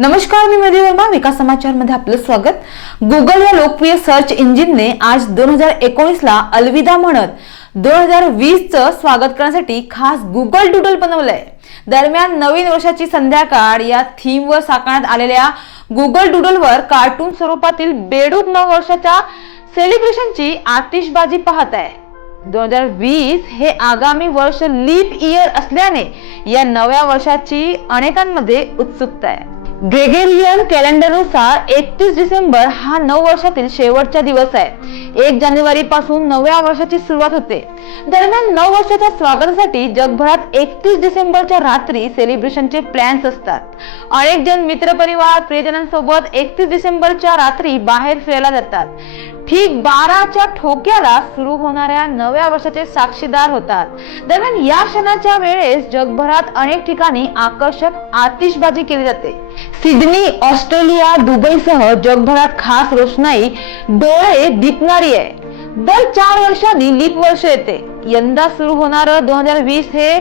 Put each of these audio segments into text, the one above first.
नमस्कार मी मधी वर्मा विकास समाचारमध्ये आपलं स्वागत. गुगल या लोकप्रिय सर्च इंजिनने आज दोन हजार एकोणीस ला अलविदा म्हणत दोन हजार वीस च स्वागत करण्यासाठी खास गुगल डुडल बनवलंय. दरम्यान नवीन वर्षाची संध्याकाळ या थीमवर साकारण्यात आलेल्या गुगल डुडलवर कार्टून स्वरूपातील बेडूक नव वर्षाच्या सेलिब्रेशनची आतिषबाजी पाहत आहे. दोन हजार वीस हे आगामी वर्ष लीप इयर असल्याने या नव्या वर्षाची अनेकांमध्ये उत्सुकता आहे. ग्रेगेरियन कॅलेंडरनुसार एकतीस डिसेंबर हा नऊ वर्षातील शेवटचा दिवस आहे. एक जानेवारी पासून नव्या वर्षाची सुरुवात होते. दरम्यान नऊ वर्षाच्या स्वागतासाठी जगभरात एकतीस डिसेंबरच्या रात्री सेलिब्रेशनचे प्लॅन्स असतात. अनेक जण मित्रपरिवार प्रियजनांसोबत एकतीस डिसेंबरच्या रात्री बाहेर फिरायला जातात. ठीक बाराच्या ठोक्याला सुरू होणाऱ्या नव्या वर्षाचे साक्षीदार होतात. दरम्यान या क्षणाच्या वेळेस जगभरात अनेक ठिकाणी आकर्षक आतिषबाजी केली जाते. सिडनी ऑस्ट्रेलिया दुबईसह जगभरात खास रोषणाई डोळे दिपणारी आहे. दर चार वर्षांनी लीप वर्ष येते. यंदा सुरू होणार दोन हजार वीस हे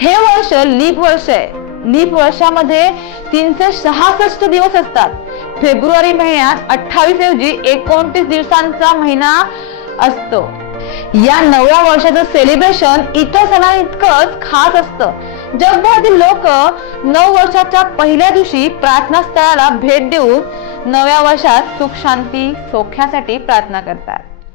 हे वर्ष लीप वर्ष आहे. लीप वर्षामध्ये तीनशे सहासष्ट दिवस असतात. फेब्रुवारी महिन्यात अठ्ठावीस ऐवजी एकोणतीस दिवसांचा महिना असतो. या नव्या वर्षाचं सेलिब्रेशन इतर सणा इतकंच खास असतं. जगभरातील लोक नऊ वर्षाच्या पहिल्या दिवशी प्रार्थना स्थळाला भेट देऊन नव्या वर्षात सुख शांती सोख्यासाठी प्रार्थना करतात.